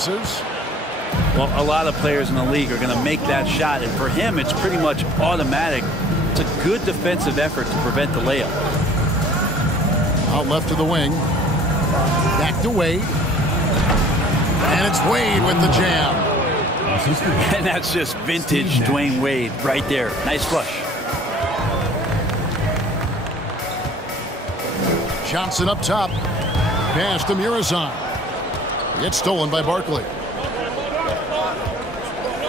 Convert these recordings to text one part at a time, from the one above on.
misses. Well, a lot of players in the league are going to make that shot, and for him, it's pretty much automatic. It's a good defensive effort to prevent the layup. Out left to the wing. Back to Wade. And it's Wade with the jam. And that's just vintage Dwayne Wade right there. Nice flush. Johnson up top. Pass to Murazan. It's stolen by Barkley.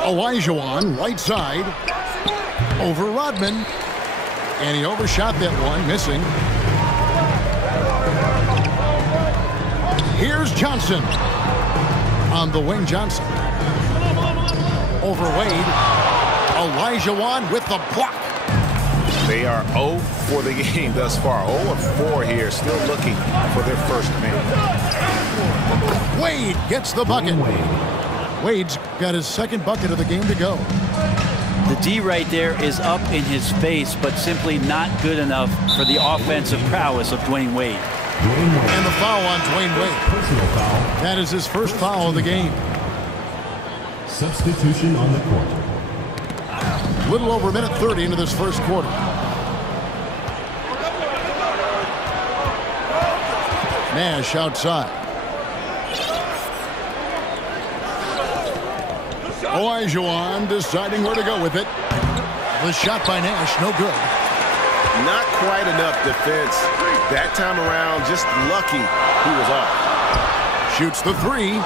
Olajuwon, right side. Over Rodman. And he overshot that one, missing. Here's Johnson. On the wing, Johnson. Over Wade. Olajuwon with the block. They are 0 for the game thus far. 0-4 here, still looking for their first man. Wade gets the bucket. Wade's got his second bucket of the game to go. The D right there is up in his face, but simply not good enough for the offensive prowess of Dwayne Wade. And the foul on Dwayne Wade. Personal foul. That is his first foul of the game. Substitution on the court. Little over a minute 30 into this first quarter. Nash outside. Olajuwon deciding where to go with it. The shot by Nash, no good. Not quite enough defense. That time around, just lucky he was off. Shoots the three.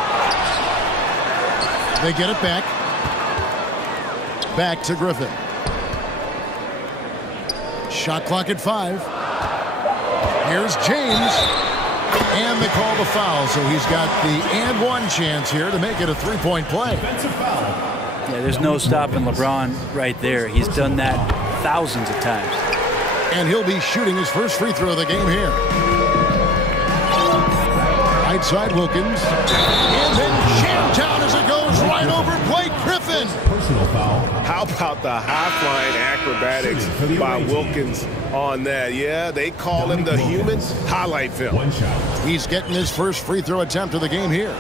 They get it back. Back to Griffin. Shot clock at 5. Here's James. And they call the foul, so he's got the and one chance here to make it a three-point play. Yeah, there's no stopping LeBron right there. He's done that thousands of times. And he'll be shooting his first free throw of the game here. Right side Wilkins. And then jammed down as it goes right over Blake Griffin. Personal foul. How about the high-flying acrobatics by Wilkins on that? Yeah, they call him the human highlight film. One shot. He's getting his first free throw attempt of the game here.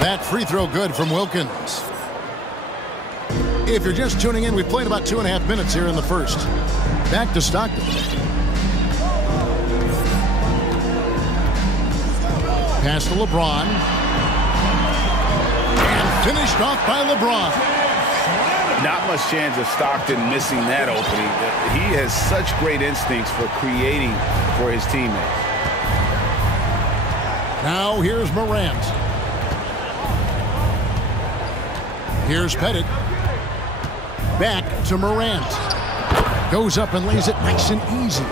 That free throw good from Wilkins. If you're just tuning in, we've played about 2.5 minutes here in the first. Back to Stockton. Pass to LeBron. And finished off by LeBron. Not much chance of Stockton missing that opening. He has such great instincts for creating for his teammates. Now here's Morant. Here's Pettit. Back to Morant. Goes up and lays it nice and easy.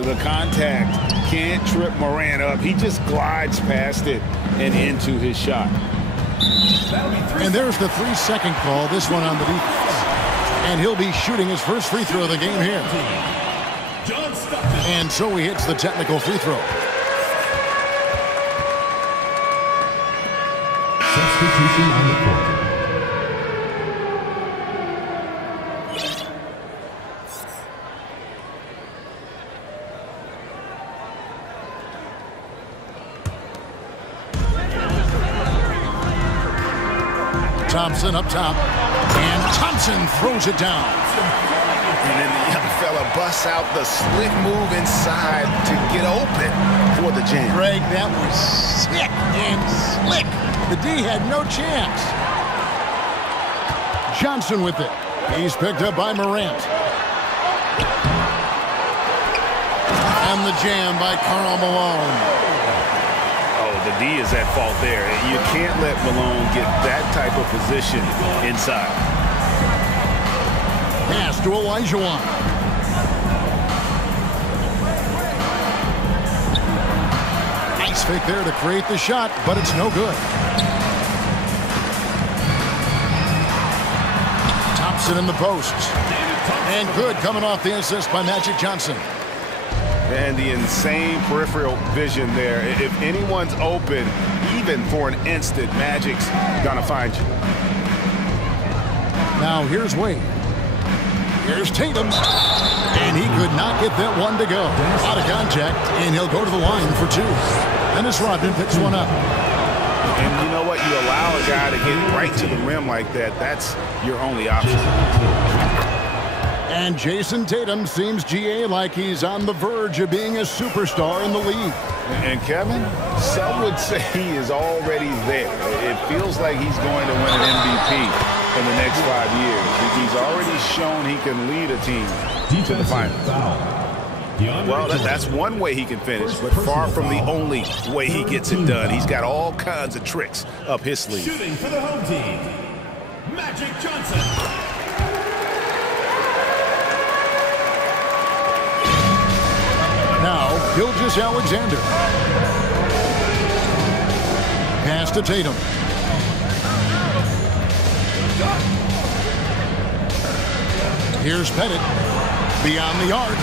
The contact can't trip Morant up. He just glides past it and into his shot. And there's the 3-second call, this one on the defense. And he'll be shooting his first free throw of the game here. And so he hits the technical free throw. Substitution on the court. Thompson up top. And Thompson throws it down. And then the young fella busts out the slick move inside to get open for the jam. Greg, that was sick and slick. The D had no chance. Johnson with it. He's picked up by Morant. And the jam by Karl Malone. Oh, the D is at fault there. You can't let Malone get that type of position inside. Pass to Olajuwon. Nice fake there to create the shot, but it's no good. Thompson in the post. And good coming off the assist by Magic Johnson. And the insane peripheral vision there. If anyone's open, even for an instant, Magic's gonna find you. Now here's Wade. Here's Tatum. And he could not get that one to go. Out of contact, and he'll go to the line for 2. Dennis Rodman picks one up. And you know what? You allow a guy to get right to the rim like that. That's your only option. And Jason Tatum seems, GA, like he's on the verge of being a superstar in the league. And Kevin, some would say he is already there. It feels like he's going to win an MVP in the next 5 years. He's already shown he can lead a team to the finals. Well, that's one way he can finish, but far from the only way he gets it done. He's got all kinds of tricks up his sleeve. Shooting for the home team, Magic Johnson. Now, Gilgeous-Alexander. Pass to Tatum. Here's Pettit. Beyond the arc.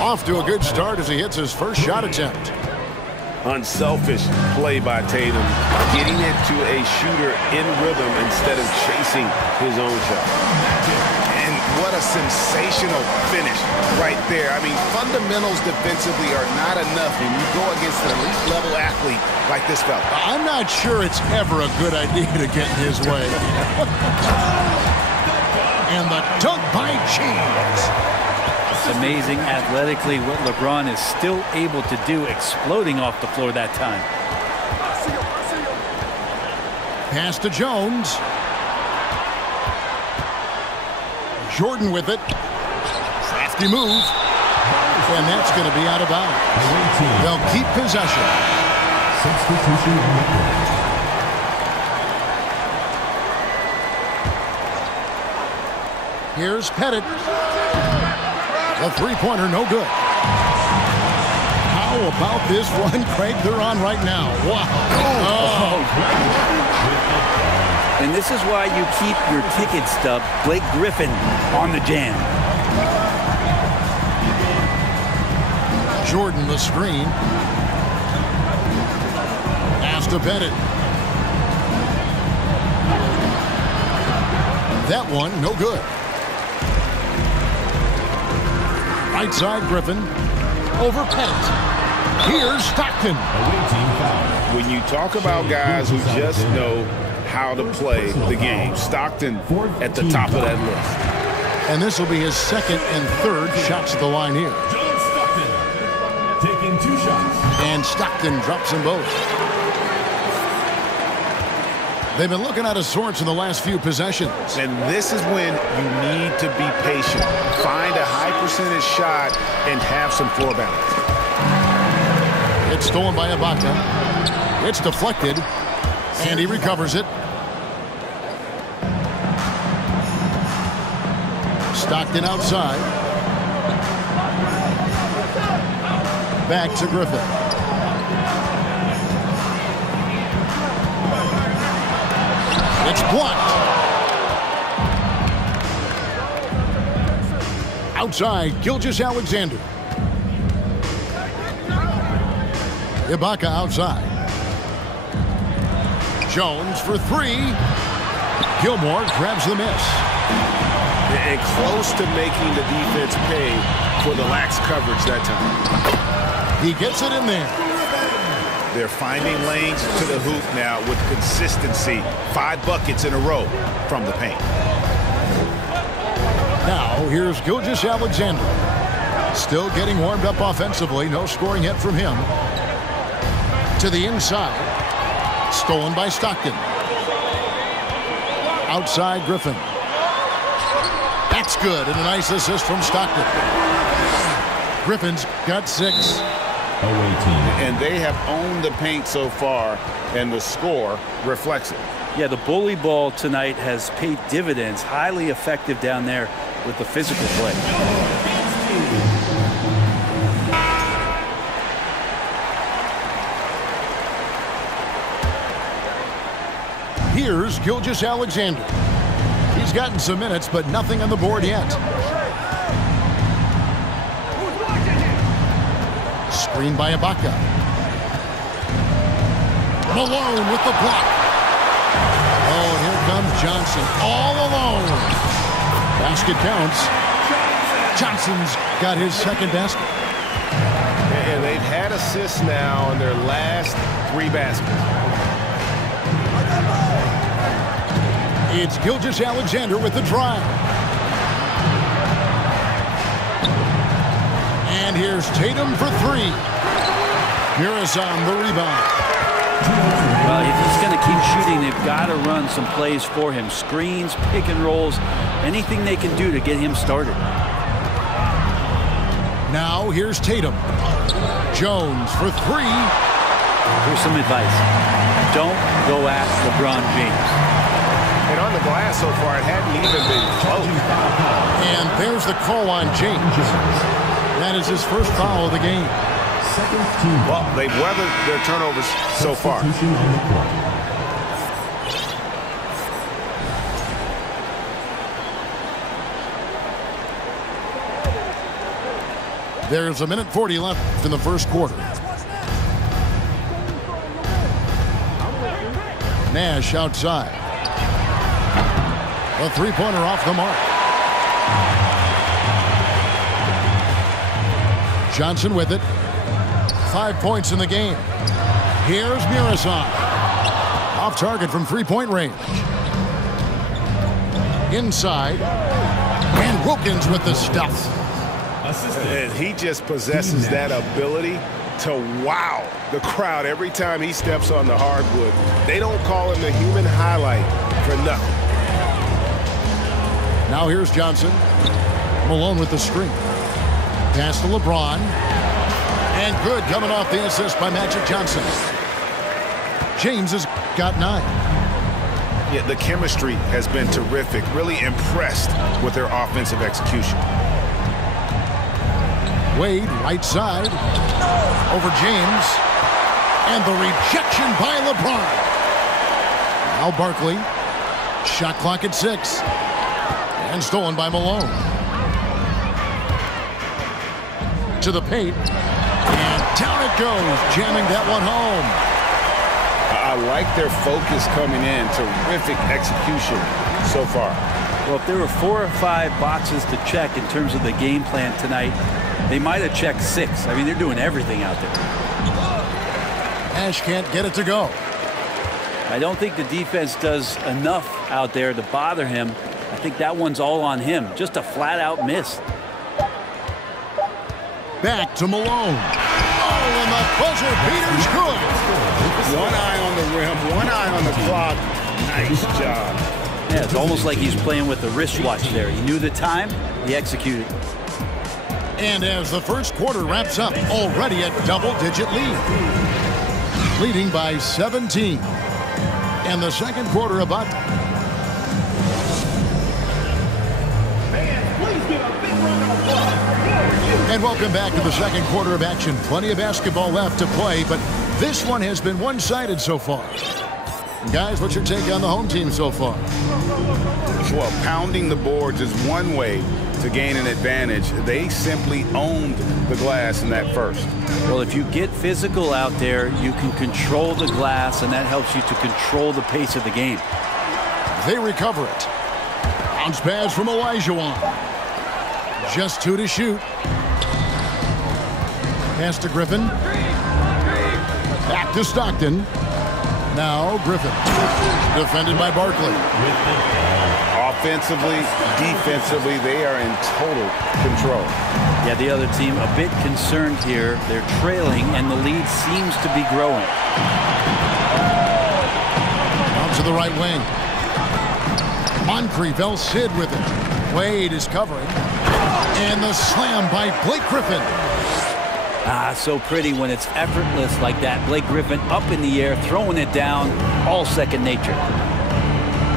Off to a good start as he hits his first shot attempt. Unselfish play by Tatum, getting it to a shooter in rhythm instead of chasing his own shot. And what a sensational finish right there. I mean, fundamentals defensively are not enough when you go against an elite level athlete like this fella. I'm not sure it's ever a good idea to get in his way. And the dunk by James. It's amazing athletically what LeBron is still able to do, exploding off the floor that time. Pass to Jones. Jordan with it. Crafty move. And that's going to be out of bounds. They'll keep possession. Substitution on the court. Here's Pettit. The three-pointer, no good. How about this run, Craig, they're on right now? Wow. Oh. And this is why you keep your ticket stub, Blake Griffin, on the jam. Jordan the screen. Pass to Pettit. That one, no good. Right side, Griffin. Over Pettit. Here's Stockton. When you talk about guys who just know how to play the game, Stockton at the top of that list. And this will be his second and third shots at the line here. John Stockton taking 2 shots. And Stockton drops them both. They've been looking out of sorts in the last few possessions. And this is when you need to be patient. Find a high percentage shot and have some floor balance. It's stolen by Ibaka. It's deflected. And he recovers it. Stockton outside. Back to Griffin. It's blocked. Outside, Gilgeous-Alexander. Ibaka outside. Jones for 3. Gilmore grabs the miss. And close to making the defense pay for the lax coverage that time. He gets it in there. They're finding lanes to the hoop now with consistency. 5 buckets in a row from the paint. Now, here's Gilgeous-Alexander. Still getting warmed up offensively. No scoring yet from him. To the inside. Stolen by Stockton. Outside, Griffin. That's good, and a nice assist from Stockton. Griffin's got 6. Away team. And they have owned the paint so far, and the score reflects it. Yeah, the bully ball tonight has paid dividends. Highly effective down there with the physical play. Here's Gilgeous-Alexander. He's gotten some minutes, but nothing on the board yet. Screen by Ibaka. Malone with the block. Oh, and here comes Johnson all alone. Basket counts. Johnson's got his second basket. And they've had assists now in their last 3 baskets. It's Gilgeous-Alexander with the drive. And here's Tatum for 3. Mirazan the rebound. Well, if he's going to keep shooting, they've got to run some plays for him. Screens, pick and rolls, anything they can do to get him started. Now here's Tatum. Jones for 3. Here's some advice. Don't go at LeBron James. And on the glass so far, it hadn't even been close. And there's the call on James. That is his first foul of the game. Well, they've weathered their turnovers so far. There's 1:40 left in the first quarter. Nash outside. A three-pointer off the mark. Johnson with it. 5 points in the game. Here's Mirazan. Off target from three-point range. Inside. And Wilkins with the stuff. And he just possesses that ability to wow the crowd every time he steps on the hardwood. They don't call him the human highlight for nothing. Now here's Johnson. Malone with the screen. Pass to LeBron. And good coming off the assist by Magic Johnson. James has got 9. Yeah, the chemistry has been terrific. Really impressed with their offensive execution. Wade, right side. Over James. And the rejection by LeBron. Now Barkley. Shot clock at 6. And stolen by Malone. To the paint. And down it goes. Jamming that one home. I like their focus coming in. Terrific execution so far. Well, if there were 4 or 5 boxes to check in terms of the game plan tonight, they might have checked 6. I mean, they're doing everything out there. Ash can't get it to go. I don't think the defense does enough out there to bother him. I think that one's all on him. Just a flat-out miss. Back to Malone. Oh, and the buzzer beater's good. One eye on the rim, one eye on the clock. Nice job. Yeah, it's almost like he's playing with the wristwatch there. He knew the time, he executed. And as the first quarter wraps up, already a double-digit lead. Leading by 17. And the second quarter about... And welcome back to the second quarter of action. Plenty of basketball left to play, but this one has been one-sided so far. Guys, what's your take on the home team so far? Well, pounding the boards is one way to gain an advantage. They simply owned the glass in that first. Well, if you get physical out there, you can control the glass, and that helps you to control the pace of the game. They recover it. Bounce pass from Olajuwon. Just 2 to shoot. Pass to Griffin. Back to Stockton. Now Griffin. Defended by Barkley. Offensively, defensively, they are in total control. Yeah, the other team a bit concerned here. They're trailing, and the lead seems to be growing. Out to the right wing. Moncrief, El Cid with it. Wade is covering. And the slam by Blake Griffin. Ah, so pretty when it's effortless like that. Blake Griffin up in the air, throwing it down, all second nature.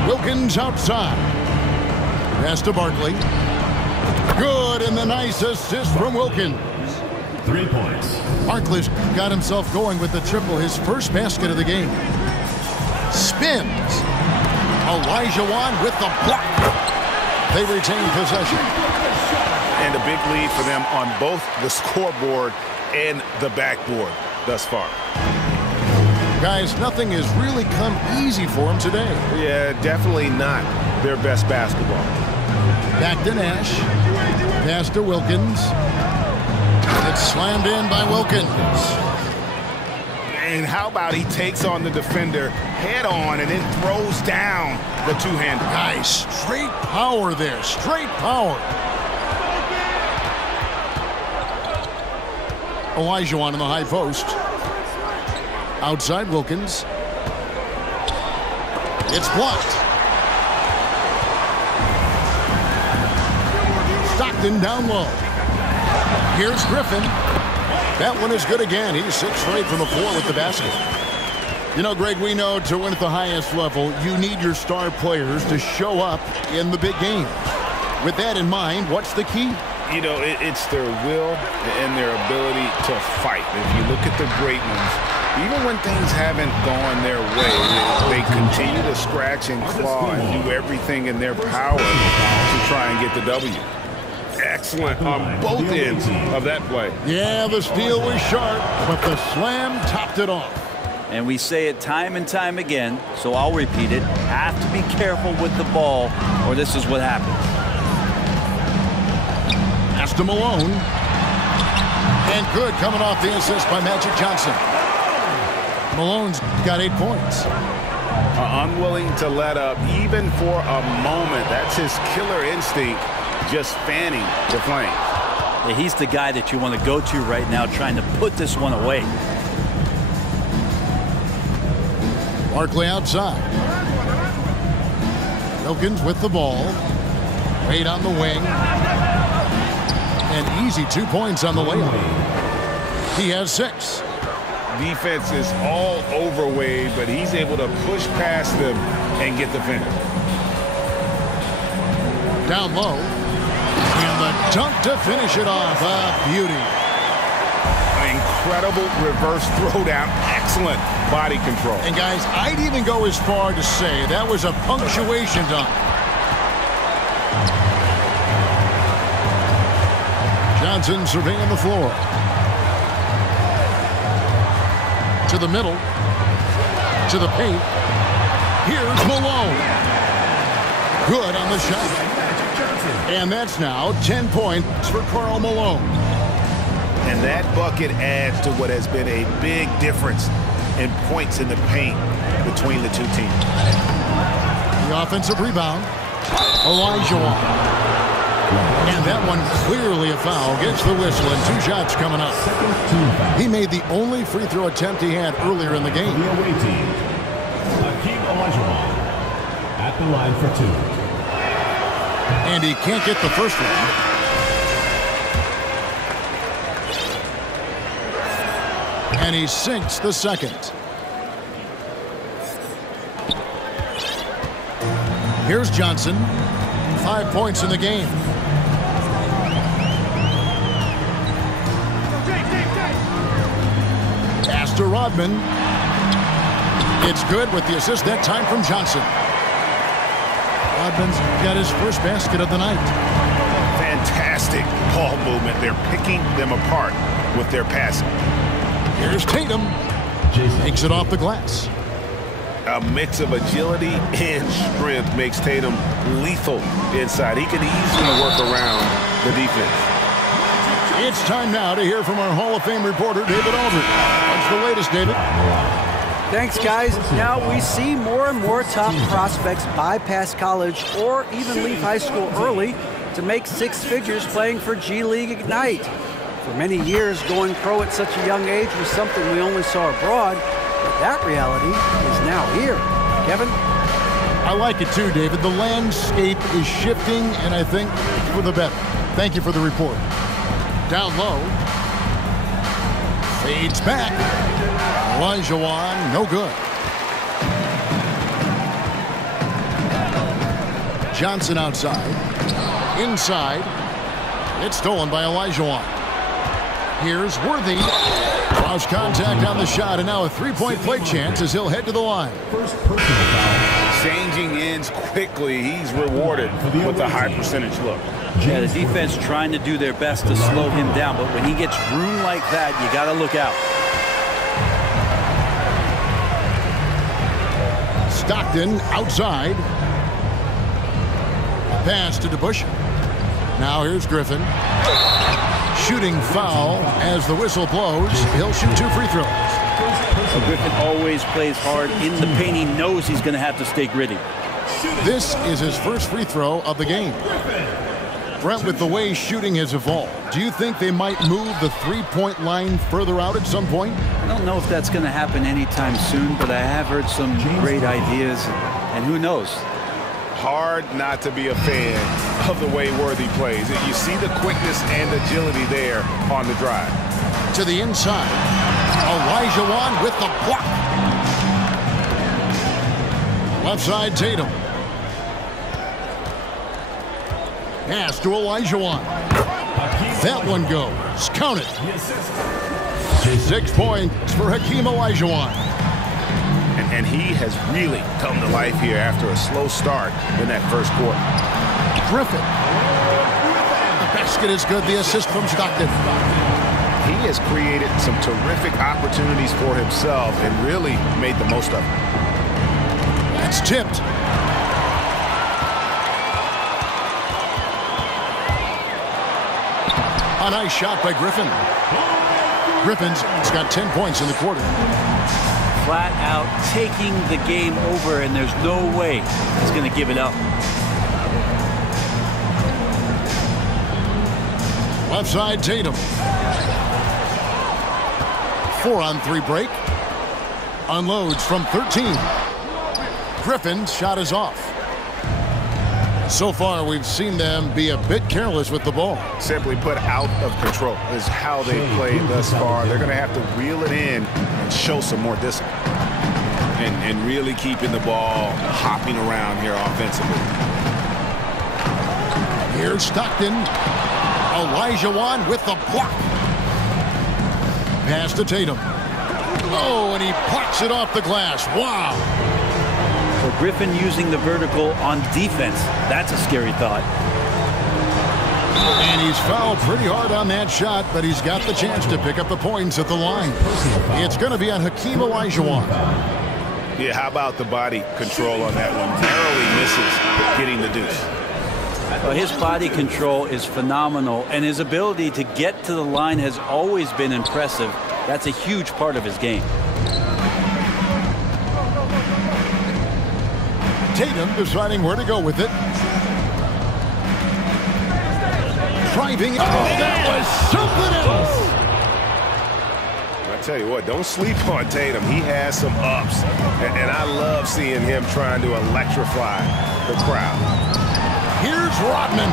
Wilkins outside. Pass to Barkley. Good, and the nice assist from Wilkins. 3 points. Barkley's got himself going with the triple, his first basket of the game. Spins. Olajuwon with the block. They retain possession. And a big lead for them on both the scoreboard and the backboard thus far. Guys, nothing has really come easy for them today. Yeah, definitely not their best basketball. Back to Nash. Pass to Wilkins. It's slammed in by Wilkins. And how about he takes on the defender head on and then throws down the two-hander. Nice. Straight power there. Straight power. Olajuwon in the high post. Outside Wilkins. It's blocked. Stockton down low. Here's Griffin. That one is good again. He's 6 straight from the floor with the basket. You know, Greg, we know to win at the highest level, you need your star players to show up in the big game. With that in mind, what's the key? You know, it's their will and their ability to fight. If you look at the great ones, even when things haven't gone their way, they continue to scratch and claw and do everything in their power to try and get the W. Excellent on both ends of that play. Yeah, the steal was sharp, but the slam topped it off. And we say it time and time again, so I'll repeat it. Have to be careful with the ball, or this is what happens. Pass to Malone. And good coming off the assist by Magic Johnson. Malone's got 8 points. Unwilling to let up even for a moment. That's his killer instinct, just fanning the flame. Yeah, he's the guy that you want to go to right now, trying to put this one away. Barkley outside. Wilkins with the ball. Wade on the wing. An easy 2 points on the layup. He has 6. Defense is all over Wade, but he's able to push past them and get the finish. Down low. And the dunk to finish it off. A beauty. An incredible reverse throwdown. Excellent body control. And guys, I'd even go as far to say that was a punctuation dunk. Johnson surveying the floor. To the middle. To the paint. Here's Malone. Good on the shot. And that's now 10 points for Karl Malone. And that bucket adds to what has been a big difference in points in the paint between the two teams. The offensive rebound. Olajuwon. And that one clearly a foul. Gets the whistle and 2 shots coming up. He made the only free throw attempt he had earlier in the game. The away team, Olajuwon at the line for 2. And he can't get the first one. And he sinks the second. Here's Johnson. 5 points in the game. Pass to Rodman. It's good with the assist that time from Johnson. Rodman's got his first basket of the night. Fantastic ball movement. They're picking them apart with their passing. Here's Tatum. Takes it off the glass. A mix of agility and strength makes Tatum lethal inside. He can easily work around the defense. It's time now to hear from our Hall of Fame reporter, David Aldridge. What's the latest, David? Thanks, guys. Now we see more and more top prospects bypass college or even leave high school early to make 6 figures playing for G League Ignite. For many years, going pro at such a young age was something we only saw abroad, but that reality is now here. Kevin? I like it too, David. The landscape is shifting, and I think for the better. Thank you for the report. Down low. Fades back. Olajuwon, no good. Johnson outside. Inside. It's stolen by Olajuwon. Here's Worthy. Cross contact on the shot, and now a 3-point play chance as he'll head to the line. First personal foul. Changing ends quickly. He's rewarded with a high percentage look. Yeah, the defense trying to do their best to slow him down, but when he gets room like that, you got to look out. Stockton outside. Pass to DeBusschere. Now here's Griffin. Shooting foul as the whistle blows. He'll shoot 2 free throws. Griffin always plays hard in the paint. He knows he's going to have to stay gritty. This is his first free throw of the game. Brent, with the way shooting has evolved, do you think they might move the three-point line further out at some point? I don't know if that's going to happen anytime soon, but I have heard some great ideas, and who knows? Hard not to be a fan of the way Worthy plays. You see the quickness and agility there on the drive. To the inside. Olajuwon with the block. Left side, Tatum. Pass to Olajuwon. That one goes. Count it. 6 points for Hakeem Olajuwon. And he has really come to life here after a slow start in that first quarter. Griffin. The basket is good. The assist from Stockton. He has created some terrific opportunities for himself and really made the most of it. That's tipped. A nice shot by Griffin. Griffin's got 10 points in the quarter. Flat out taking the game over, and there's no way he's going to give it up. Left side, Tatum. 4-on-3 break. Unloads from 13. Griffin's shot is off. So far, we've seen them be a bit careless with the ball. Simply put, out of control is how they played thus far. They're going to have to reel it in and show some more discipline. And really keeping the ball hopping around here offensively. Here's Stockton. Olajuwon with the block. Pass to Tatum. Oh, and he plucks it off the glass. Wow. So Griffin using the vertical on defense. That's a scary thought. And he's fouled pretty hard on that shot, but he's got the chance to pick up the points at the line. It's going to be on Hakeem Olajuwon. Yeah, how about the body control on that one? Narrowly misses getting the deuce. Well, his body control is phenomenal, and his ability to get to the line has always been impressive. That's a huge part of his game. Tatum deciding where to go with it. Driving. Oh, that was something else. I tell you what, don't sleep on Tatum. He has some ups, and I love seeing him trying to electrify the crowd. Here's Rodman.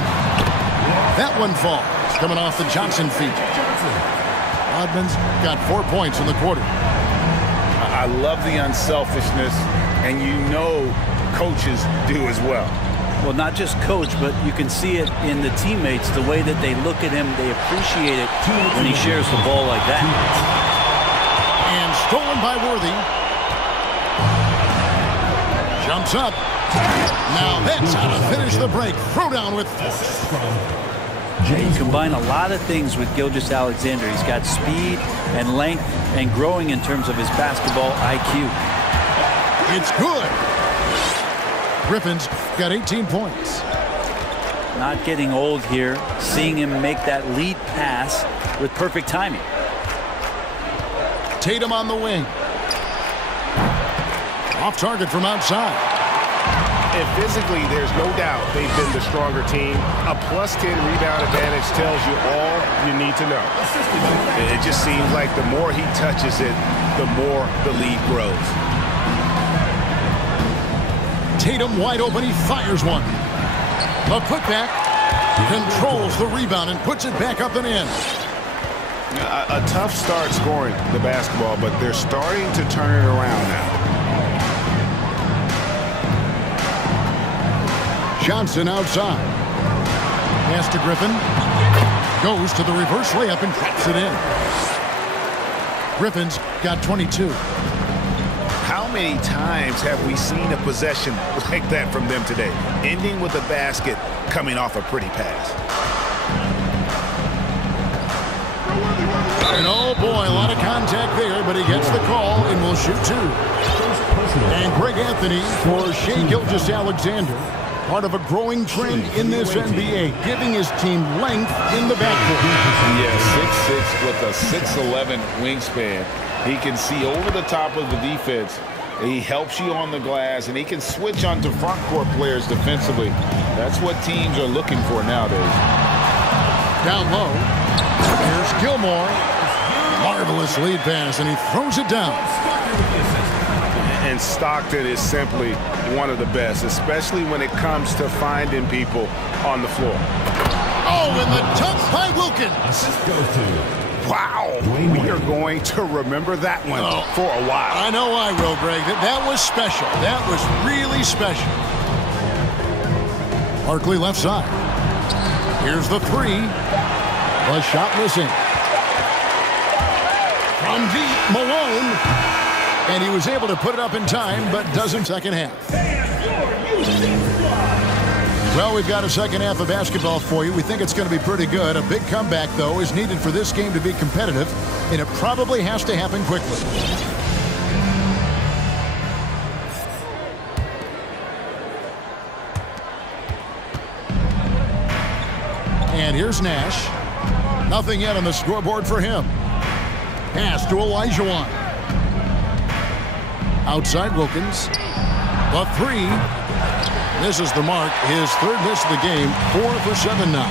That one falls, coming off the Johnson feet. Rodman's got 4 points in the quarter. I love the unselfishness, and you know coaches do as well. Well, not just coach, but you can see it in the teammates, the way that they look at him. They appreciate it when he shares the ball like that. And stolen by Worthy. Jumps up. Now that's how to finish the break. Throw down with force. You combine a lot of things with Gilgeous-Alexander. He's got speed and length and growing in terms of his basketball IQ. It's good. Griffin's got 18 points. Not getting old here. Seeing him make that lead pass with perfect timing. Tatum on the wing. Off target from outside. And physically, there's no doubt they've been the stronger team. A +10 rebound advantage tells you all you need to know. It just seems like the more he touches it, the more the lead grows. Tatum wide open. He fires one. A putback. Controls the rebound and puts it back up and in. A tough start scoring the basketball, but they're starting to turn it around now. Johnson outside. Pass to Griffin. Goes to the reverse layup and drops it in. Griffin's got 22. How many times have we seen a possession like that from them today? Ending with a basket, coming off a pretty pass. And oh boy, a lot of contact there, but he gets the call and will shoot 2. And Greg Anthony for Shai Gilgeous-Alexander. Part of a growing trend in this NBA, giving his team length in the backcourt. Yeah, 6'6" with a 6'11" wingspan. He can see over the top of the defense. He helps you on the glass, and he can switch onto front court players defensively. That's what teams are looking for nowadays. Down low. Here's Gilmore. Marvelous lead pass, and he throws it down. And Stockton is simply one of the best, especially when it comes to finding people on the floor. Oh, and the dunk by Wilkins. Assist goes to Wow, we are going to remember that one for a while. I know I will, Greg. That was special. That was really special. Barkley left side. Here's the three. The shot missing. From deep, Malone. And he was able to put it up in time, but doesn't second half. Well, we've got a second half of basketball for you. We think it's going to be pretty good. A big comeback, though, is needed for this game to be competitive, and it probably has to happen quickly. And here's Nash. Nothing yet on the scoreboard for him. Pass to Olajuwon. Outside Wilkins. The three. Misses the mark. His third miss of the game. 4 for 7 now.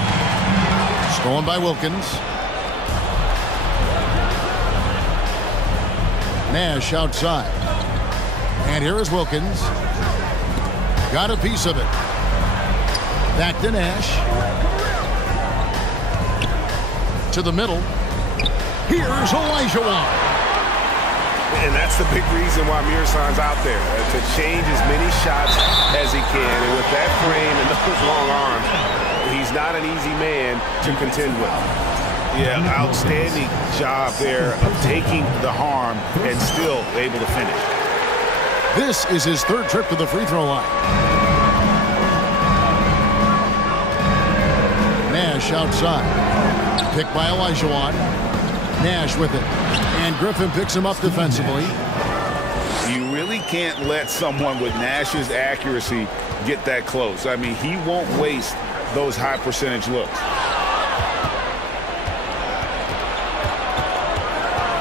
Stolen by Wilkins. Nash outside. And here is Wilkins. Got a piece of it. Back to Nash. To the middle. Here's Olajuwon. And that's the big reason why Mearsan's out there, to change as many shots as he can. And with that frame and those long arms, he's not an easy man to contend with. Yeah, outstanding job there of taking the harm and still able to finish. This is his third trip to the free throw line. Nash outside. Picked by Olajuwon. Nash with it. And Griffin picks him up defensively. You really can't let someone with Nash's accuracy get that close. I mean, he won't waste those high percentage looks.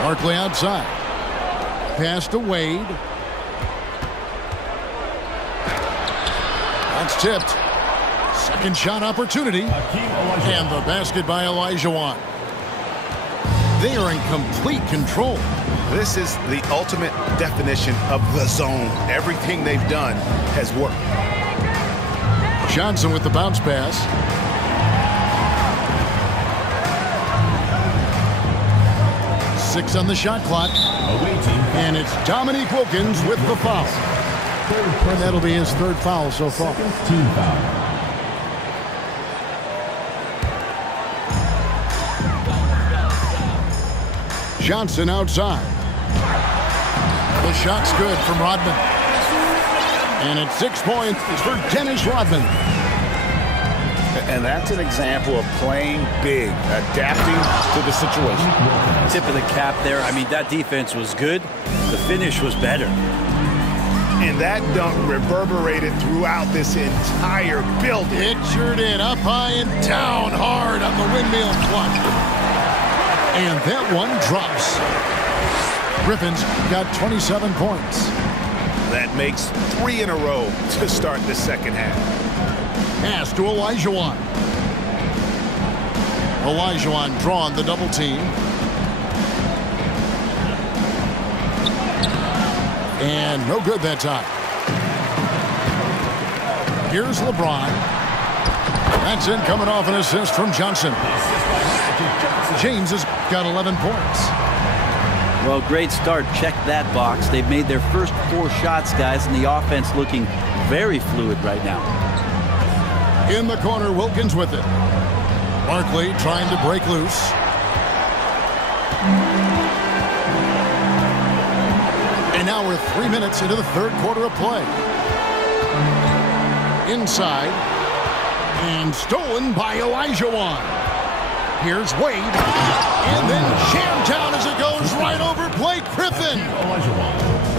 Barkley outside. Pass to Wade. That's tipped. Second shot opportunity. And the basket by Olajuwon. They are in complete control. This is the ultimate definition of the zone. Everything they've done has worked. Johnson with the bounce pass. Six on the shot clock. And it's Dominique Wilkins with the foul. And that'll be his third foul so far. team foul. Johnson outside. The shot's good from Rodman. And it's 6 points for Dennis Rodman. And that's an example of playing big, adapting to the situation. Tip of the cap there. I mean, that defense was good. The finish was better. And that dunk reverberated throughout this entire building. It sure did. Up high and down hard on the windmill clutch. And that one drops. Griffin's got 27 points. That makes 3 in a row to start the second half. Pass to Olajuwon. Olajuwon drawing the double team. And no good that time. Here's LeBron. That's in, coming off an assist from Johnson. James has got 11 points. Well, great start. Check that box. They've made their first 4 shots, guys, and the offense looking very fluid right now. In the corner, Wilkins with it. Barkley trying to break loose. And now we're 3 minutes into the third quarter of play. Inside. And stolen by Olajuwon. Here's Wade. And then jammed down as it goes right over Blake Griffin.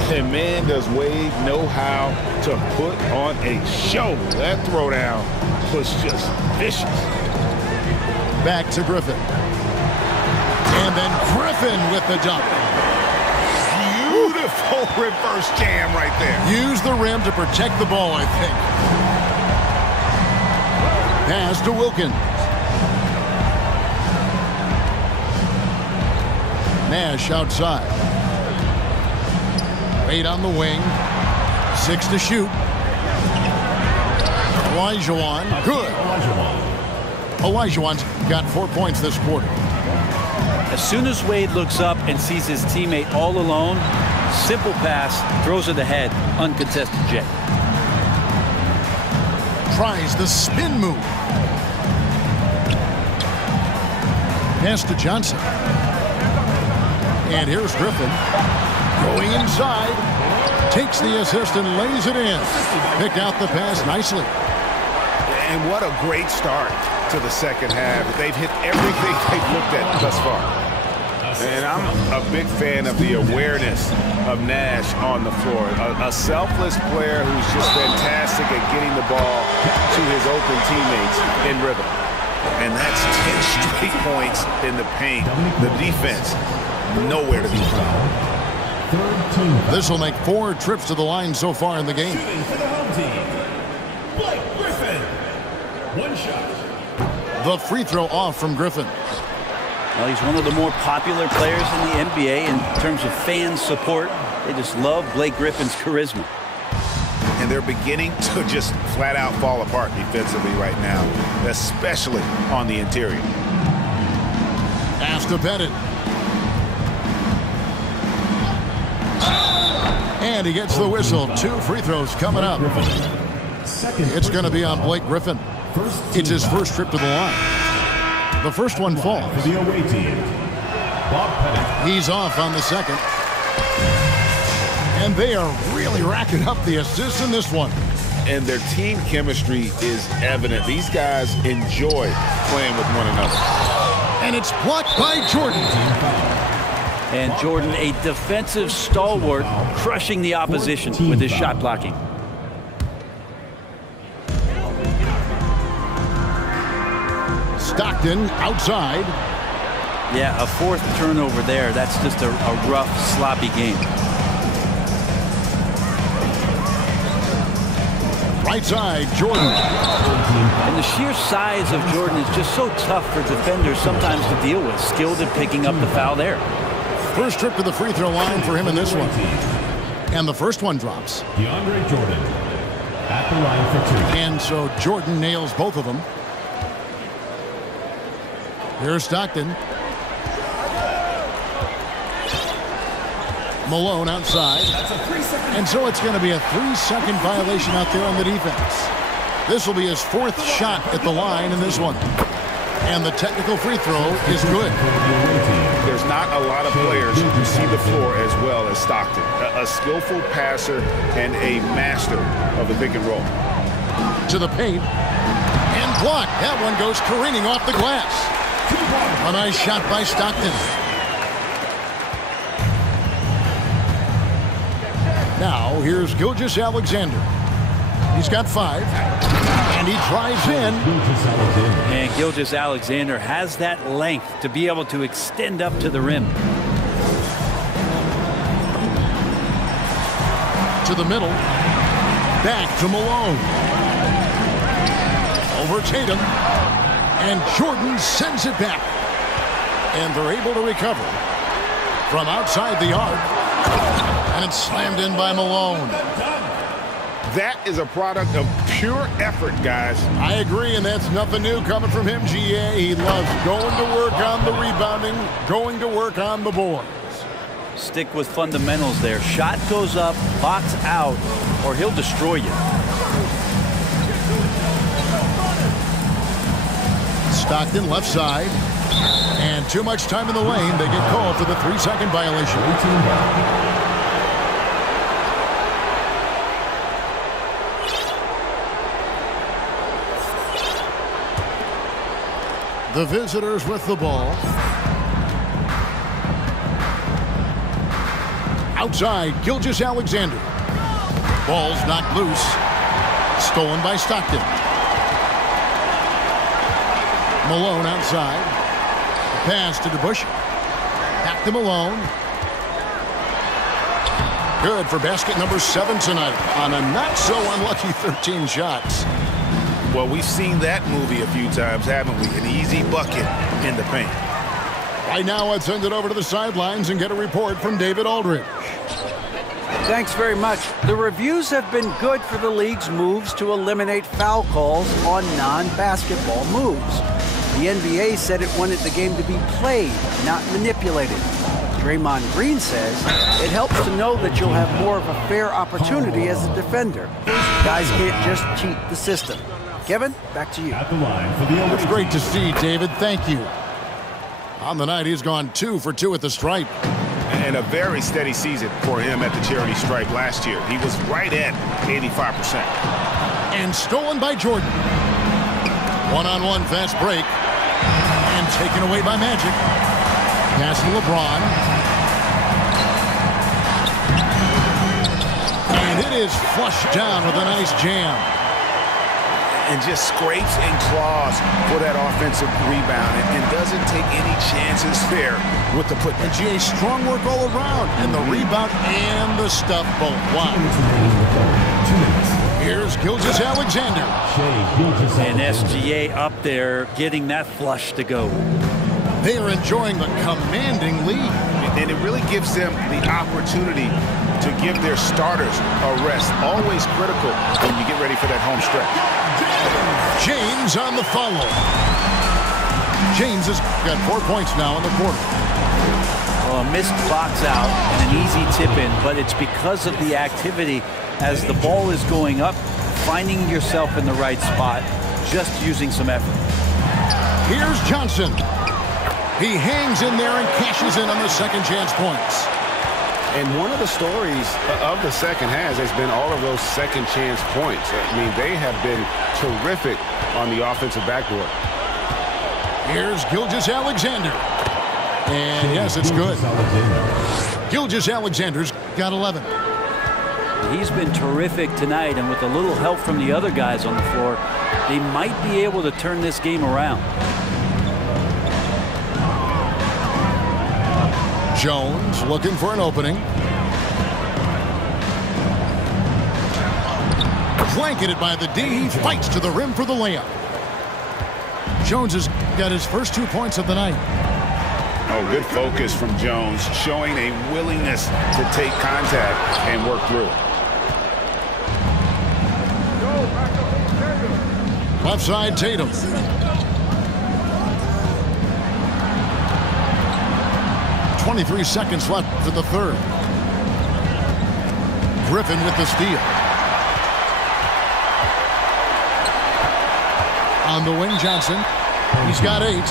And man, does Wade know how to put on a show. That throwdown was just vicious. Back to Griffin. And then Griffin with the dunk. Beautiful reverse jam right there. Use the rim to protect the ball, I think. Pass to Wilkins. Nash outside. Wade on the wing. 6 to shoot. Olajuwon. Good. Olajuwon's got 4 points this quarter. As soon as Wade looks up and sees his teammate all alone, simple pass, throws it ahead, uncontested jet. Tries the spin move. Pass to Johnson. And here's Griffin. Going inside. Takes the assist and lays it in. Picked out the pass nicely. And what a great start to the second half. They've hit everything they've looked at thus far. And I'm a big fan of the awareness of Nash on the floor. A selfless player who's just fantastic at getting the ball to his open teammates in rhythm. And that's 10 straight points in the paint. The defense, nowhere to be found. This will make 4 trips to the line so far in the game. For the home team, Blake Griffin. 1 shot. The free throw off from Griffin. Well, he's one of the more popular players in the NBA in terms of fan support. They just love Blake Griffin's charisma. And they're beginning to just flat out fall apart defensively right now, especially on the interior. Pass to Bennett. And he gets the whistle. 2 free throws coming up. It's going to be on Blake Griffin. It's his first trip to the line. The first one falls. For the away team, Bob Pettit. He's off on the second. And they are really racking up the assists in this one. And their team chemistry is evident. These guys enjoy playing with one another. And it's blocked by Jordan. And Jordan, a defensive stalwart, crushing the opposition with his shot blocking. Stockton outside. Yeah, a 4th turnover there. That's just a rough, sloppy game. Right side, Jordan. And the sheer size of Jordan is just so tough for defenders sometimes to deal with. Skilled at picking up the foul there. First trip to the free throw line for him in this one. And the first one drops. DeAndre Jordan at the line for 2. And so Jordan nails both of them. Here's Stockton. Malone outside. And so it's going to be a 3-second violation out there on the defense. This will be his 4th shot at the line in this one. And the technical free throw is good. There's not a lot of players who see the floor as well as Stockton. A skillful passer and a master of the pick and roll. To the paint. And blocked. That one goes careening off the glass. A nice shot by Stockton. Now, here's Gilgeous-Alexander. He's got 5. And he drives in. And Gilgeous-Alexander has that length to be able to extend up to the rim. To the middle. Back to Malone. Over Tatum. And Jordan sends it back. And they're able to recover from outside the arc. And it's slammed in by Malone. That is a product of pure effort, guys. I agree, and that's nothing new coming from him, GA. He loves going to work on the rebounding, going to work on the boards. Stick with fundamentals there. Shot goes up, box out, or he'll destroy you. Stockton left side. And too much time in the lane. They get called for the 3-second violation. The visitors with the ball. Outside, Gilgeous-Alexander. Ball's knocked loose. Stolen by Stockton. Malone outside. Pass to DeBush. Back to Malone. Good for basket number 7 tonight on a not-so-unlucky 13 shots. Well, we've seen that movie a few times, haven't we? An easy bucket in the paint. Right now, let's send it over to the sidelines and get a report from David Aldridge. Thanks very much. The reviews have been good for the league's moves to eliminate foul calls on non-basketball moves. The NBA said it wanted the game to be played, not manipulated. Draymond Green says it helps to know that you'll have more of a fair opportunity as a defender. Guys can't just cheat the system. Kevin, back to you. At the line for the It's great to see, David. Thank you. On the night, he's gone 2 for 2 at the stripe. And a very steady season for him at the charity stripe last year. He was right at 85%. And stolen by Jordan. One-on-one fast break. And taken away by Magic. Pass to LeBron. And it is flushed down with a nice jam. And just scrapes and claws for that offensive rebound and doesn't take any chances there with the putback. And GA, strong work all around. And the rebound and the stuff both. Wow. Here's Gilgeous-Alexander. And SGA up there getting that flush to go. They are enjoying the commanding lead. And it really gives them the opportunity to give their starters a rest. Always critical when you get ready for that home stretch. James on the follow. James has got 4 points now in the quarter. Well, a missed box out and an easy tip in, but it's because of the activity as the ball is going up, finding yourself in the right spot, just using some effort. Here's Johnson. He hangs in there and cashes in on the second chance points. And one of the stories of the second half has been all of those second chance points. I mean, they have been terrific on the offensive backboard. Here's Gilgeous-Alexander. And yes, it's good. Gilgeous-Alexander's got 11. He's been terrific tonight, and with a little help from the other guys on the floor, they might be able to turn this game around. Jones looking for an opening. Blanketed by the D. He fights to the rim for the layup. Jones has got his first 2 points of the night. Oh, good focus from Jones, showing a willingness to take contact and work through it. Left side, Tatum. .23 seconds left for the third. Griffin with the steal. On the wing, Johnson. He's got 8.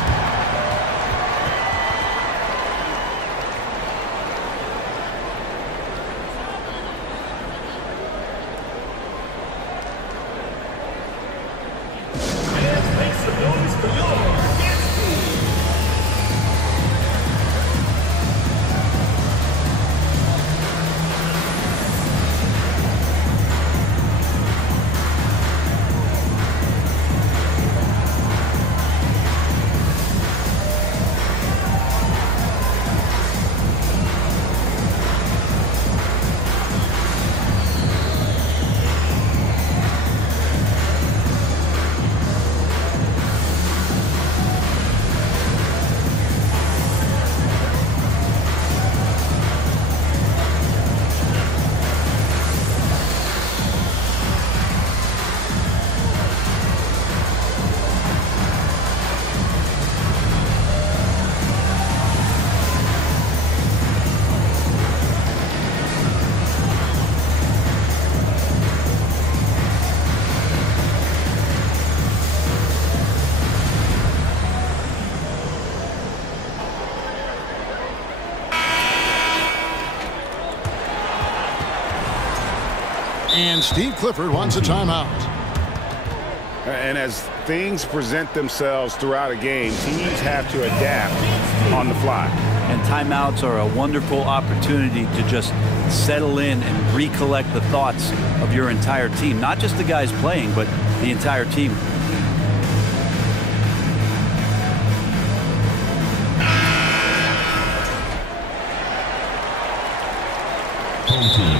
And Steve Clifford wants a timeout. And as things present themselves throughout a game, teams have to adapt on the fly. And timeouts are a wonderful opportunity to just settle in and recollect the thoughts of your entire team. Not just the guys playing, but the entire team. Home team.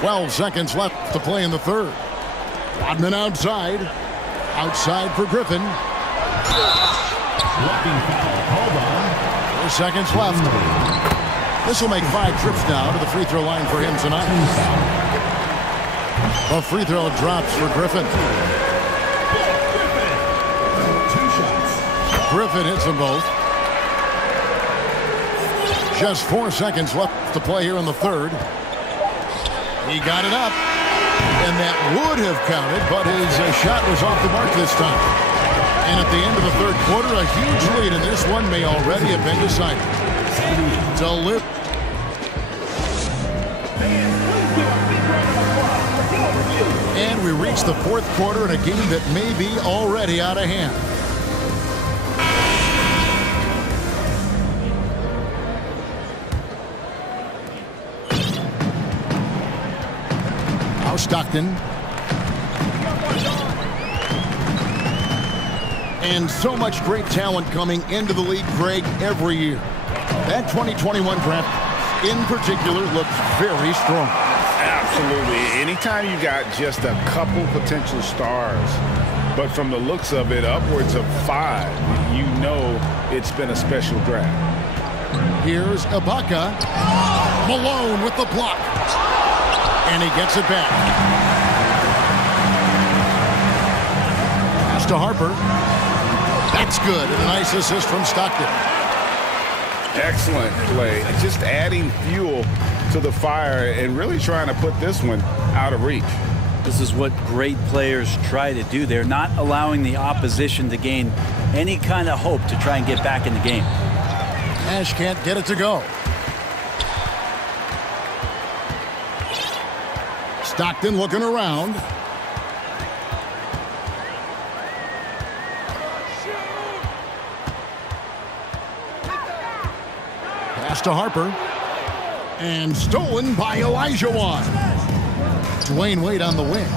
Twelve seconds left to play in the third. Rodman outside. Outside for Griffin. Blocking foul. Hold on. 4 seconds left. This will make 5 trips now to the free throw line for him tonight. A free throw drops for Griffin. Two shots. Griffin hits them both. Just 4 seconds left to play here in the third. He got it up, and that would have counted, but his shot was off the mark this time. And at the end of the third quarter, a huge lead in this one may already have been decided. And we reach the fourth quarter in a game that may be already out of hand. Stockton. And so much great talent coming into the league, Greg, every year. That 2021 draft in particular looks very strong. Absolutely. Anytime you got just a couple potential stars, but from the looks of it, upwards of 5, you know it's been a special draft. Here's Ibaka. Malone with the block. And he gets it back. Pass to Harper. That's good. And a nice assist from Stockton. Excellent play. Just adding fuel to the fire and really trying to put this one out of reach. This is what great players try to do. They're not allowing the opposition to gain any kind of hope to try and get back in the game. Nash can't get it to go. Stockton looking around. Pass to Harper. And stolen by Olajuwon. Dwayne Wade on the wing.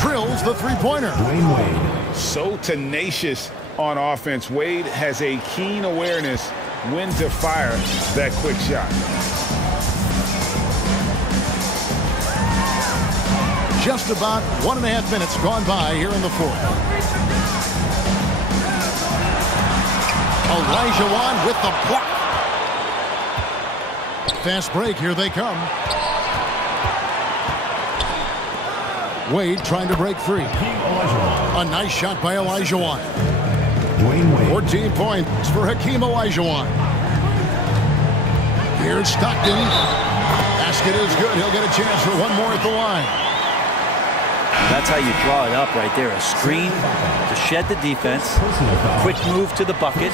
Drills the three-pointer. Dwayne Wade. So tenacious on offense. Wade has a keen awareness when to fire that quick shot. Just about 1.5 minutes gone by here in the fourth. Olajuwon with the block. Fast break, here they come. Wade trying to break free. A nice shot by Olajuwon. Dwayne Wade. 14 points for Hakeem Olajuwon. Here's Stockton. Basket is good. He'll get a chance for one more at the line. That's how you draw it up right there. A screen to shed the defense, quick move to the bucket,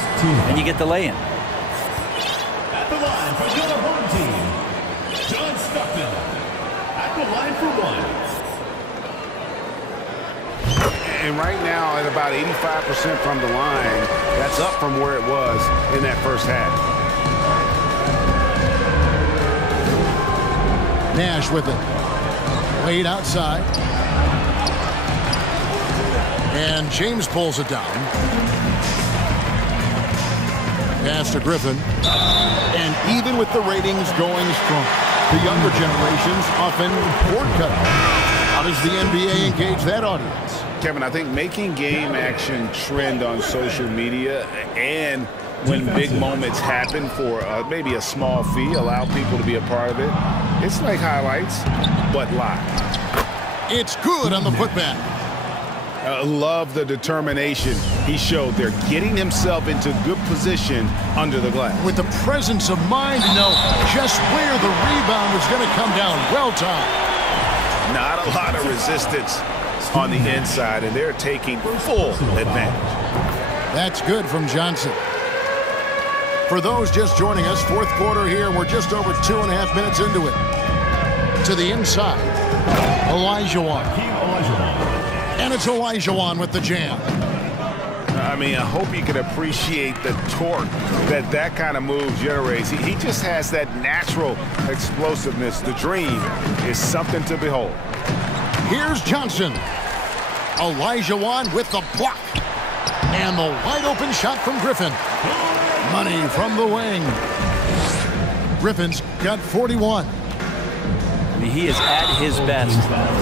and you get the lay-in. At the line for your home team, John Stockton. At the line for one. And right now, at about 85% from the line, that's up from where it was in that first half. Nash with it. Wade outside. And James pulls it down. Pass to Griffin. And even with the ratings going strong, the younger generations often board cut. How does the NBA engage that audience? Kevin, I think making game action trend on social media and when big moments happen for maybe a small fee, allow people to be a part of it. It's like highlights, but live. It's good on the putback. Love the determination he showed there, getting himself into good position under the glass. With the presence of mind to know just where the rebound was going to come down. Well timed. Not a lot of resistance on the inside, and they're taking full advantage. That's good from Johnson. For those just joining us, fourth quarter here. We're just over 2.5 minutes into it. To the inside, Olajuwon. And it's Olajuwon with the jam. I mean, I hope you can appreciate the torque that kind of move generates. He just has that natural explosiveness. The dream is something to behold. Here's Johnson. Olajuwon with the block. And the wide open shot from Griffin. Money from the wing. Griffin's got 41. I mean, he is at his best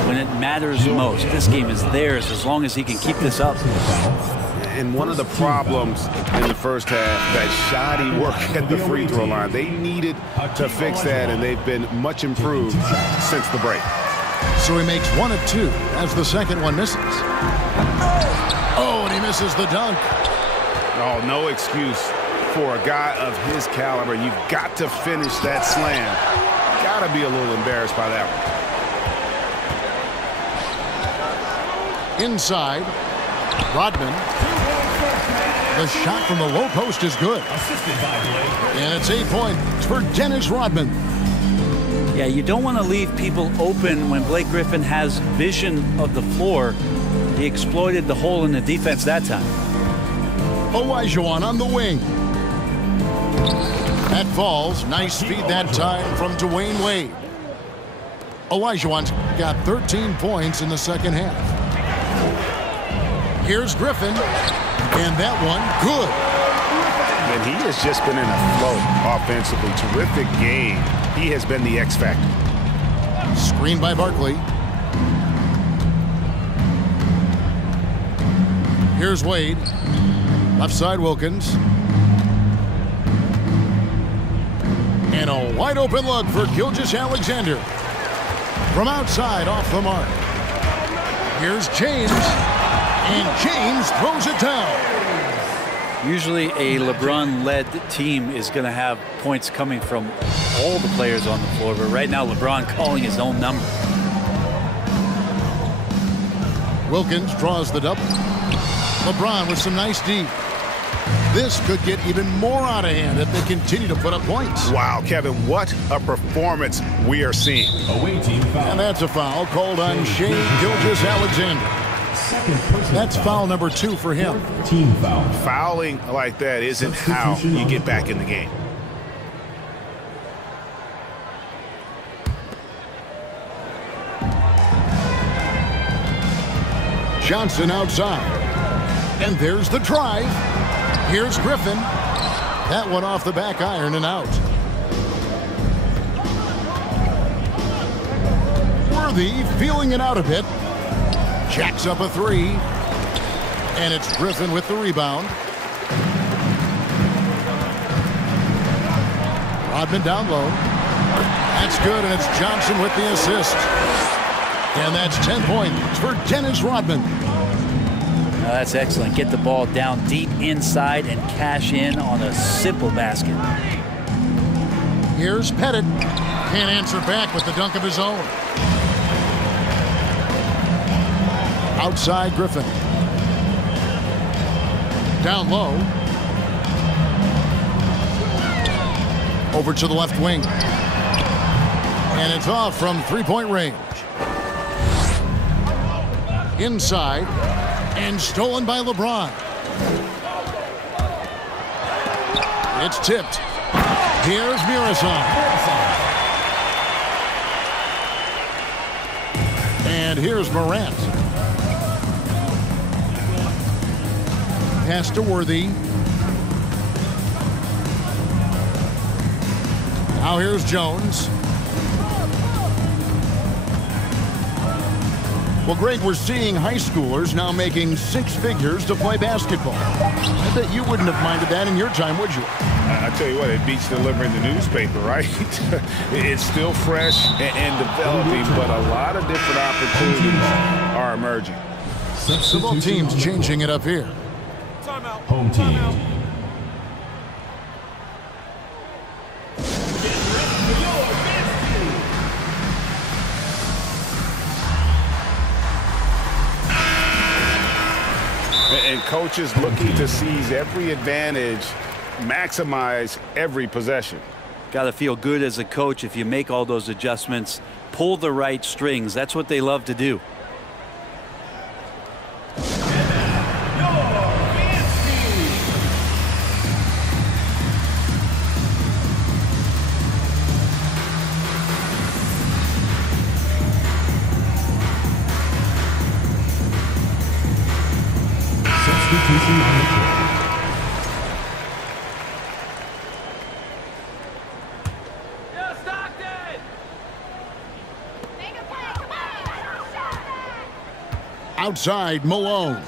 when it matters most. This game is theirs as long as he can keep this up. And one of the problems in the first half, that shoddy work at the free throw line. They needed to fix that, and they've been much improved since the break. So he makes 1 of 2 as the second one misses. Oh, and he misses the dunk. Oh, no excuse for a guy of his caliber. You've got to finish that slam. Got to be a little embarrassed by that one. Inside, Rodman. The shot from the low post is good. And it's 8 points for Dennis Rodman. Yeah, you don't want to leave people open when Blake Griffin has vision of the floor. He exploited the hole in the defense that time. Olajuwon on the wing. That falls. Nice feed that time from Dwayne Wade. Olajuwon's got 13 points in the second half. Here's Griffin. And that one, good. And he has just been in a flow offensively. Terrific game. He has been the X factor. Screen by Barkley. Here's Wade. Left side Wilkins. And a wide open look for Gilgeous-Alexander. From outside off the mark. Here's James. And James throws it down. Usually a LeBron-led team is going to have points coming from all the players on the floor, but right now LeBron calling his own number. Wilkins draws the double. LeBron with some nice D. This could get even more out of hand if they continue to put up points. Wow, Kevin, what a performance we are seeing. And that's a foul called on Shai Gilgeous-Alexander. That's foul number 2 for him. Team foul. Fouling like that isn't how you get back in the game. Johnson outside. And there's the drive. Here's Griffin. That one off the back iron and out. Worthy feeling it out a bit. Jacks up a 3. And it's Griffin with the rebound. Rodman down low. That's good, and it's Johnson with the assist. And that's 10 points for Dennis Rodman. Now that's excellent. Get the ball down deep inside and cash in on a simple basket. Here's Pettit. Can't answer back with the dunk of his own. Outside Griffin. Down low. Over to the left wing. And it's off from three-point range. Inside. And stolen by LeBron. It's tipped. Here's Murison. And here's Morant. Pass to Worthy. Now here's Jones. Well, Greg, we're seeing high schoolers now making six figures to play basketball. I bet you wouldn't have minded that in your time, would you? I tell you what, it beats delivering the newspaper, right? It's still fresh and developing, but a lot of different opportunities are emerging. So both teams changing it up here. Home team. And coaches looking to seize every advantage, maximize every possession. Got to feel good as a coach if you make all those adjustments, pull the right strings. That's what they love to do. Substitution on the court. Outside, Malone.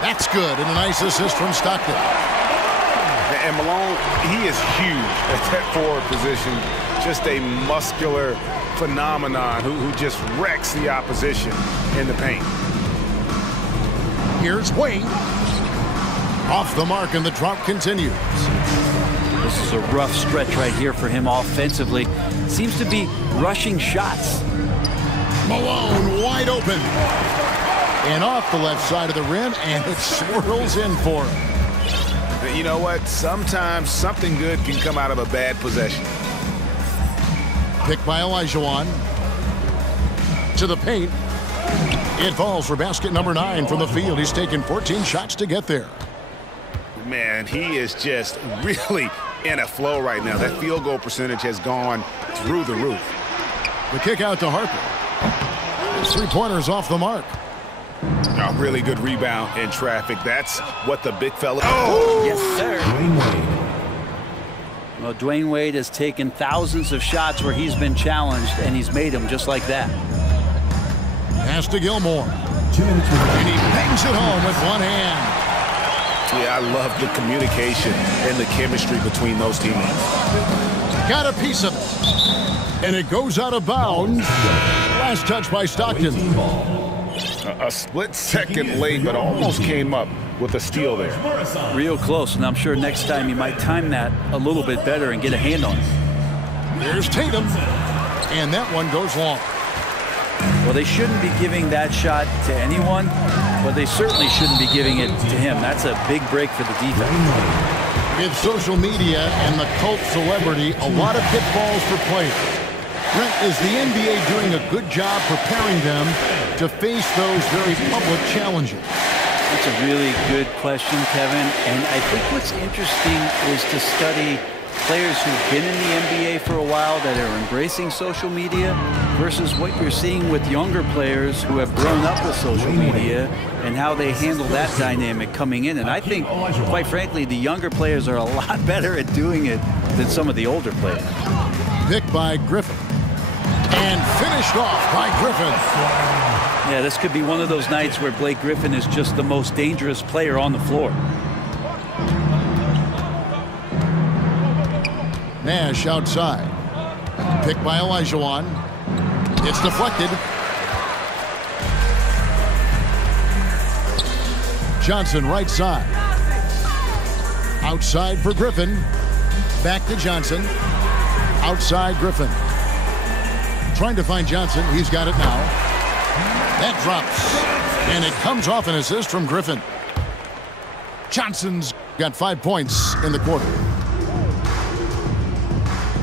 That's good, and a nice assist from Stockton. And Malone, he is huge at that forward position. Just a muscular phenomenon who just wrecks the opposition in the paint. Here's Wayne. Off the mark, and the drought continues. This is a rough stretch right here for him offensively. Seems to be rushing shots. Malone wide open. And off the left side of the rim, and it swirls in for him. You know what? Sometimes something good can come out of a bad possession. Picked by Olajuwon. To the paint. It falls for basket number 9 from the field. He's taken 14 shots to get there. Man, he is just really in a flow right now. That field goal percentage has gone through the roof. The kick out to Harper. His three-pointer's off the mark. A really good rebound in traffic. That's what the big fella... Oh, yes, sir. Dwayne Wade. Well, Dwayne Wade has taken thousands of shots where he's been challenged, and he's made them just like that. Pass to Gilmore. 2 minutes remaining. And he bangs it home with one hand. Yeah, I love the communication and the chemistry between those teammates. Got a piece of it. And it goes out of bounds. Last touch by Stockton. A split second late, but almost came up with a steal there. Real close, and I'm sure next time you might time that a little bit better and get a hand on it. Here's Tatum. And that one goes long. Well, they shouldn't be giving that shot to anyone, but they certainly shouldn't be giving it to him. That's a big break for the defense. With social media and the cult celebrity, a lot of pitfalls for players. Brent, is the NBA doing a good job preparing them to face those very public challenges? That's a really good question, Kevin. And I think what's interesting is to study players who've been in the NBA for a while that are embracing social media versus what you're seeing with younger players who have grown up with social media and how they handle that dynamic coming in. And I think, quite frankly, the younger players are a lot better at doing it than some of the older players. Picked by Griffin. And finished off by Griffin. Yeah, this could be one of those nights where Blake Griffin is just the most dangerous player on the floor. Nash outside. Picked by Olajuwon. It's deflected. Johnson right side. Outside for Griffin. Back to Johnson. Outside Griffin. Trying to find Johnson. He's got it now. That drops. And it comes off an assist from Griffin. Johnson's got 5 points in the quarter.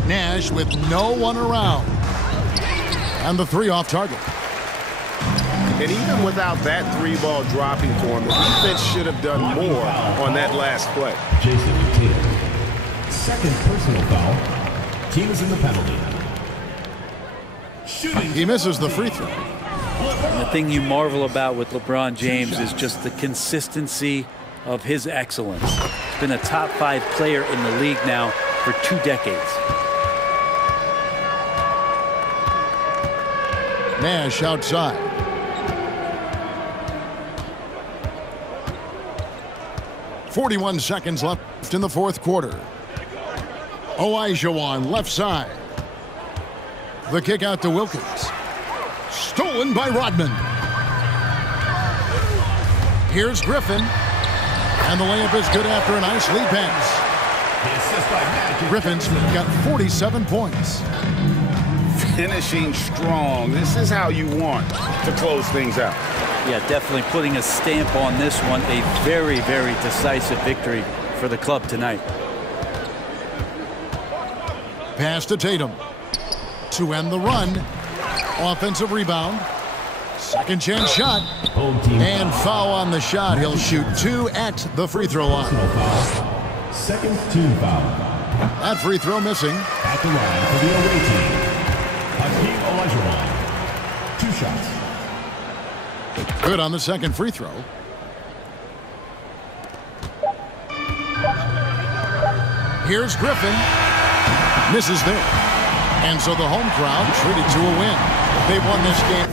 Nash with no one around. And the three off target. And even without that three ball dropping for him, the defense should have done more on that last play. Jason Tatum. Second personal foul. Team is in the penalty. He misses the free throw. And the thing you marvel about with LeBron James is just the consistency of his excellence. He's been a top 5 player in the league now for 2 decades. Nash outside. .41 seconds left in the fourth quarter. Olajuwon left side. The kick out to Wilkins. Stolen by Rodman. Here's Griffin. And the layup is good after a nice lead pass. Griffin's got 47 points. Finishing strong. This is how you want to close things out. Yeah, definitely putting a stamp on this one. A very, very decisive victory for the club tonight. Pass to Tatum. To end the run. Offensive rebound. Second chance shot. And foul on the shot. He'll shoot 2 at the free throw line. Second team foul. That free throw missing. At the line for the away team, Hakeem Olajuwon. 2 shots. Good on the second free throw. Here's Griffin. Misses there. And so the home crowd treated to a win. They've won this game.